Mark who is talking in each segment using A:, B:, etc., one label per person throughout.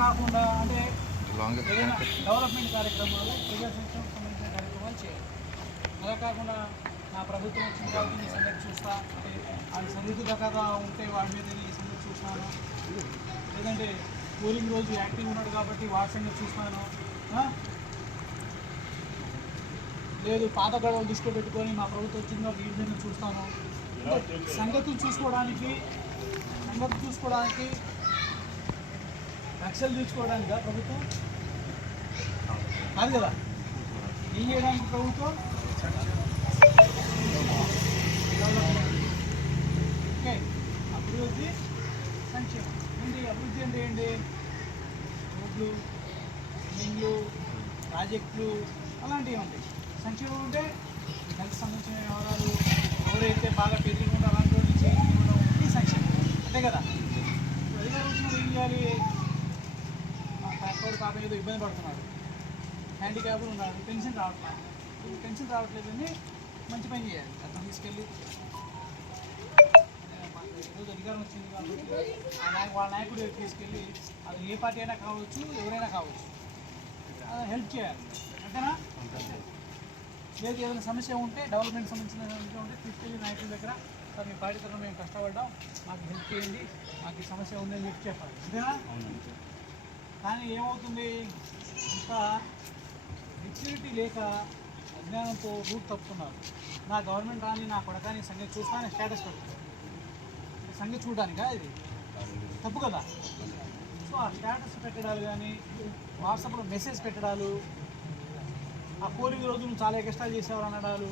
A: అంటే ఏదైనా డెవలప్మెంట్ కార్యక్రమాలు ప్రజా సంక్షేమం సంబంధించిన కార్యక్రమాలు చేయాలి. అలా కాకుండా నా ప్రభుత్వం వచ్చిన కాబట్టి ఈ సంగతి చూస్తా అంటే ఆయన సరిదిద్దగా ఉంటే వాడి మీద ఈ సంగతి చూస్తాను లేదంటే పోలింగ్ రోజు యాక్టివ్ ఉన్నాడు కాబట్టి వాడి సంగతి చూస్తాను? లేదు పాత గడవలు దృష్టిలో పెట్టుకొని మా ప్రభుత్వం వచ్చింది ఈ విధంగా చూస్తాను. సంగతులు చూసుకోవడానికి సంగతులు చూసుకోవడానికి లక్షలు తీసుకోవడానికి ప్రభుత్వం? కాదు కదా. ఏం చేయడానికి ప్రభుత్వం? ఓకే. అభివృద్ధి సంక్షేమం. ఏంటి అభివృద్ధి అంటే ఏంటి? రోడ్లు బిల్డింగ్లు ప్రాజెక్టులు అలాంటివి ఉంటాయి. సంక్షేమం అంటే దానికి సంబంధించిన వ్యవహారాలు ఎవరైతే బాగా పెరిగి అలాంటి వాళ్ళు చేయకుండా సంక్షేమం. అంతే కదా. ఇప్పుడు అధికారం వచ్చినప్పుడు ఏం చేయాలి? మా పాప ఏదో ఇబ్బంది పడుతున్నాడు హ్యాండిక్యాప్ ఉన్నాడు టెన్షన్ రావట్లేదు. టెన్షన్ రావట్లేదు రావట్లేదని మంచి పని చేయాలి. అతను తీసుకెళ్ళి ఈరోజు అధికారం వచ్చింది కాబట్టి ఆ వాళ్ళ నాయకుడు తీసుకెళ్ళి అది ఏ పార్టీ అయినా కావచ్చు ఎవరైనా కావచ్చు హెల్ప్ చేయాలి. అంతేనా లేదు ఏదైనా సమస్య ఉంటే డెవలప్మెంట్ సంబంధించిన సమస్య ఉంటే తీసుకెళ్ళి నాయకుల దగ్గర సార్ మీ పార్టీ తరఫున మేము కష్టపడ్డాం మాకు హెల్ప్ చేయండి మాకు ఈ సమస్య ఉందని చెప్పి చెప్పాలి. అంతేనా కానీ ఏమవుతుంది? ఇంకా మెచ్యూరిటీ లేక అజ్ఞానంతో రూట్ తప్పుతున్నారు. నా గవర్నమెంట్ రాని నా కొడకాని సంగతి చూస్తాను స్టేటస్ పెడుతుంది సంగతి చూడడానికా ఇది? తప్పు కదా? సో ఆ స్టేటస్ పెట్టడాలు కానీ వాట్సాప్లో మెసేజ్ పెట్టడాలు ఆ పోలింగ్ రోజు నువ్వు చాలా కష్టాలు చేసేవారు అనడాలు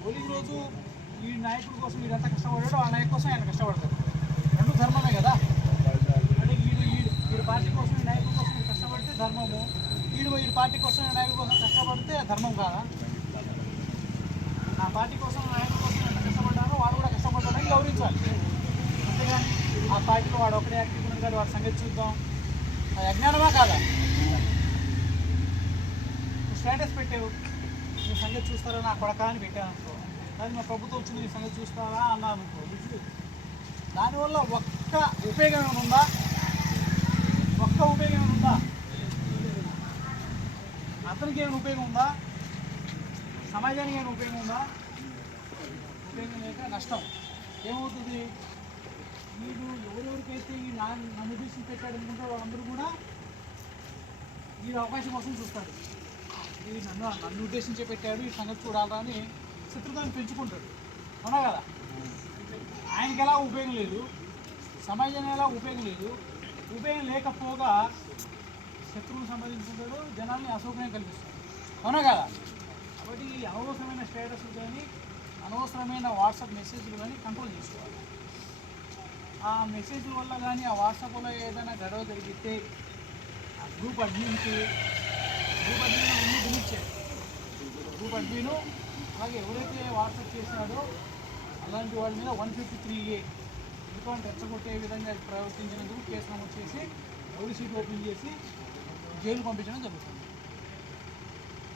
A: పోలింగ్ రోజు ఈ నాయకుడి కోసం మీరు ఎంత కష్టపడ్డాడో ఆ నాయకు కోసం ఆయన కష్టపడతారు రెండు ధర్మమే కదా అంటే వీడు వీడు వీడి పార్టీ కోసం ఈ నాయకుడి కోసం వీడు కష్టపడితే ధర్మము. వీడు వీడి పార్టీ కోసం ఈ నాయకుడి కోసం కష్టపడితే ధర్మం కాదా? నా పార్టీ కోసం నాయకుడి కోసం ఎంత కష్టపడ్డారో వాడు కూడా కష్టపడ్డాడని గౌరవించాలి. అంతేగాని ఆ పార్టీలో వాడు ఒకటే యాక్టివ్ ఉన్నాడు కదా వాడు సంగతి చూద్దాం. అది అజ్ఞానమా కాదా? స్టేటస్ పెట్టావు. నీ సంగతి చూస్తారా? నా కొడక అని పెట్టాను అనుకో. అది మా ప్రభుత్వం వచ్చింది నీ సంగతి చూస్తారా అన్నాను అనుకో. దానివల్ల ఒక్క ఉపయోగం ఉందా? ఒక్క ఉపయోగం ఉందా? అతనికి ఏమైనా ఉపయోగం ఉందా? సమాజానికి ఏమైనా ఉపయోగం ఉందా? ఉపయోగం లేక నష్టం. ఏమవుతుంది? వీడు ఎవరెవరికైతే ఈ నా నన్ను తీసి పెట్టాడు అనుకుంటారు వాళ్ళందరూ కూడా వీడు అవకాశం కోసం చూస్తాడు ఇది నన్ను నన్ను ఉద్దేశించే పెట్టాడు ఈ సంగతి చూడాలా అని శత్రుతాన్ని పెంచుకుంటాడు. అవునా కదా? ఆయనకి ఎలా ఉపయోగం లేదు? సమాజానికి ఎలా ఉపయోగం లేదు? ఉపయోగం లేకపోగా శత్రువులు సంబంధించుకుంటాడు జనాల్ని అసౌకర్యం కల్పిస్తాడు అవునా కదా? కాబట్టి ఈ అనవసరమైన స్టేటస్ కానీ అనవసరమైన వాట్సాప్ మెసేజ్లు కానీ కంట్రోల్ చేసుకోవాలి. ఆ మెసేజ్ల వల్ల కానీ ఆ వాట్సాప్లో ఏదైనా గొడవ జరిగితే ఆ గ్రూప్ అడ్మిన్కి గ్రూప్ అడ్మిన్ అన్ని డిలీట్ చేయాలి గ్రూప్ అడ్మిన్ అలాగే ఎవరైతే వాట్సాప్ చేశాడో అలాంటి వాళ్ళ మీద వన్ ఫిఫ్టీ త్రీ ఏ ఎందుకంటే రెచ్చగొట్టే విధంగా ప్రవర్తించినందుకు కేసు నమోదు చేసి ఎవరి సీట్ ఓపెన్ చేసి జైలు పంపించడం జరుగుతుంది.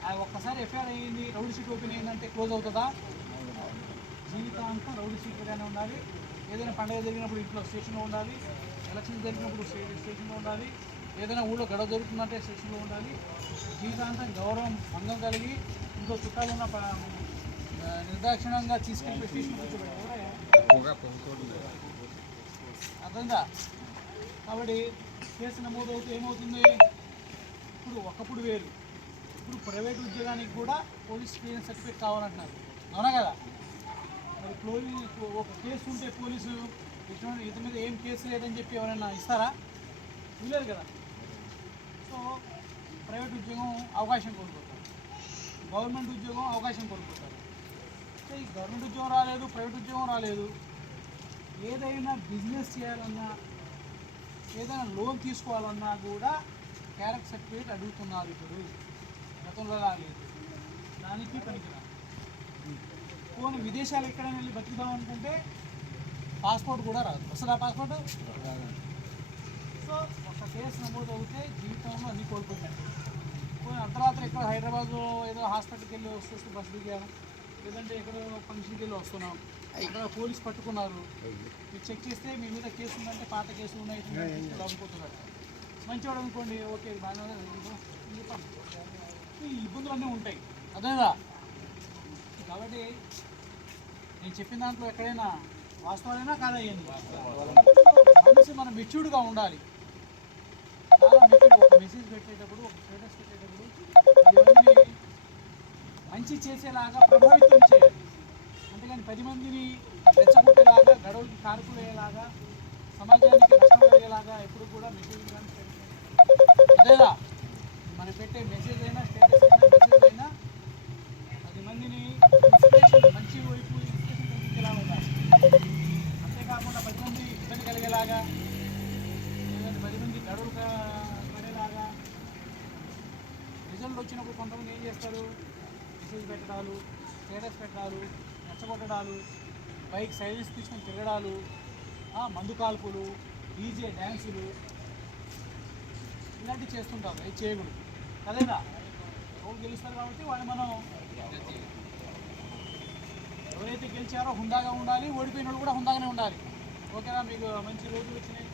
A: అది ఒక్కసారి ఎఫ్ఐఆర్ అయ్యింది రౌడీ షీట్ ఓపెన్ అయిందంటే క్లోజ్ అవుతుందా? జీవితాంతం రౌడీ షీట్గానే ఉండాలి. ఏదైనా పండుగ జరిగినప్పుడు ఇంట్లో స్టేషన్లో ఉండాలి. ఎలక్షన్ జరిగినప్పుడు స్టే- స్టేషన్లో ఉండాలి. ఏదైనా ఊళ్ళో గడవ జరుగుతుందంటే స్టేషన్లో ఉండాలి. జీవితాంతం గౌరవం భంగం కలిగి ఇంకో చుట్టాలు ఉన్న ప- ఆ, నిర్దాక్షిణ్యంగా తీసుకెళ్ళి స్టేషన్ కూర్చోబెట్టి అర్థంగా కాబట్టి కేసు నమోదవుతూ ఏమవుతుంది? ఇప్పుడు ఒకప్పుడు వేరు. ఇప్పుడు ప్రైవేట్ ఉద్యోగానికి కూడా పోలీస్ క్లియరెన్స్ సర్టిఫికేట్ కావాలంటున్నారు. అవునా కదా? మరి పోలీస్ ఒక కేసు ఉంటే పోలీసు ఇటువంటి ఇతని మీద ఏం కేసు లేదని చెప్పి ఎవరైనా ఇస్తారా? ఇవ్వలేరు కదా? సో ప్రైవేట్ ఉద్యోగం అవకాశం కోల్పోతారు. గవర్నమెంట్ ఉద్యోగం అవకాశం కోల్పోతారు. సో ఈ గవర్నమెంట్ ఉద్యోగం రాలేదు ప్రైవేట్ ఉద్యోగం రాలేదు. ఏదైనా బిజినెస్ చేయాలన్నా ఏదైనా లోన్ తీసుకోవాలన్నా కూడా క్యారెక్టర్ సర్టిఫికేట్ అడుగుతున్నారు ఇప్పుడు. గతంలో రాలేదు దానికి పనికిరాదు. పోనీ విదేశాలు ఎక్కడైనా వెళ్ళి బతుకుదాం అనుకుంటే పాస్పోర్ట్ కూడా రాదు. వస్తుందా పాస్పోర్ట్? సో ఒక కేసు నమోదు అవుతే జీవితంలో అన్ని కోల్పోయినట్టు పోనీ అర్ధరాత్రి ఎక్కడ హైదరాబాద్లో ఏదో హాస్పిటల్కి వెళ్ళి వస్తూ బస్సు దిగాను లేదంటే ఎక్కడో ఫంక్షన్కి వెళ్ళి వస్తున్నాం. అక్కడ పోలీస్ పట్టుకున్నారు. మీరు చెక్ చేస్తే మీ మీద కేసు ఉందంటే పాత కేసులు ఉన్నాయి. లోపలిపోతున్నారు మంచివాడు అనుకోండి ఓకే బాగానే ఇబ్బందులు అన్నీ ఉంటాయి. అదేదా? కాబట్టి నేను చెప్పిన దాంట్లో ఎక్కడైనా వాస్తవాలైనా కాదయ్యండి మనిషి మనం మెచ్యూర్డ్గా ఉండాలి. చాలా మెచ్యూర్డ్ ఒక మెసేజ్ పెట్టేటప్పుడు ఒక స్టేటస్ పెట్టేటప్పుడు మంచి చేసేలాగా ప్రభావితం చేయాలి. అంతేగాని పది మందిని రెచ్చగొట్టేలాగా గడవలకి కారుకులయ్యేలాగా సమాజానికి నష్టం కలిగేలాగా ఎప్పుడు కూడా మెసేజ్ కానీ లేదా మనం పెట్టే మెసేజ్ అయినా స్టేటస్ అయినా మెసేజ్ అయినా పది మందిని ఇన్స్పిరేషన్ మంచి వైపు ఇన్స్పిరేషన్ కలిగించేలా ఉండాలి. అంతేకాకుండా పది మంది ఇబ్బంది కలిగేలాగా లేదంటే పది మంది గడువుగా పడేలాగా రిజల్ట్ వచ్చినప్పుడు కొంతమంది ఏం చేస్తారు? మెసేజ్ పెట్టడాలు స్టేటస్ పెట్టడాలు రెచ్చగొట్టడాలు బైక్ సైలెన్స్ తీసుకొని తిరగడాలు మందు కాల్పులు డీజే డ్యాన్సులు ఇలాంటివి చేస్తుంటారు. అవి చేయకూడదు. కదేనా ఎవరు గెలుస్తారు కాబట్టి వాళ్ళు మనం ఎవరైతే గెలిచారో హుందాగా ఉండాలి ఓడిపోయిన వాళ్ళు కూడా హుందాగానే ఉండాలి. ఓకేనా? మీకు మంచి రోజులు వచ్చినాయి.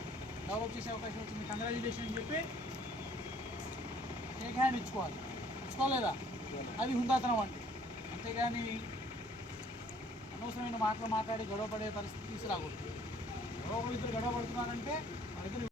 A: డెవలప్ చేసే అవకాశం వచ్చింది. కంగ్రాచులేషన్ అని చెప్పి టేక్ హ్యాండ్ ఇచ్చుకోవాలి. ఇచ్చుకోలేదా? అది హుందాతనం అంటే అంతేగాని అనవసరమైన మాటలు మాట్లాడి గొడవపడే పరిస్థితి తీసుకురాకూడదు. ఎవరో ఒకరు ఇద్దరు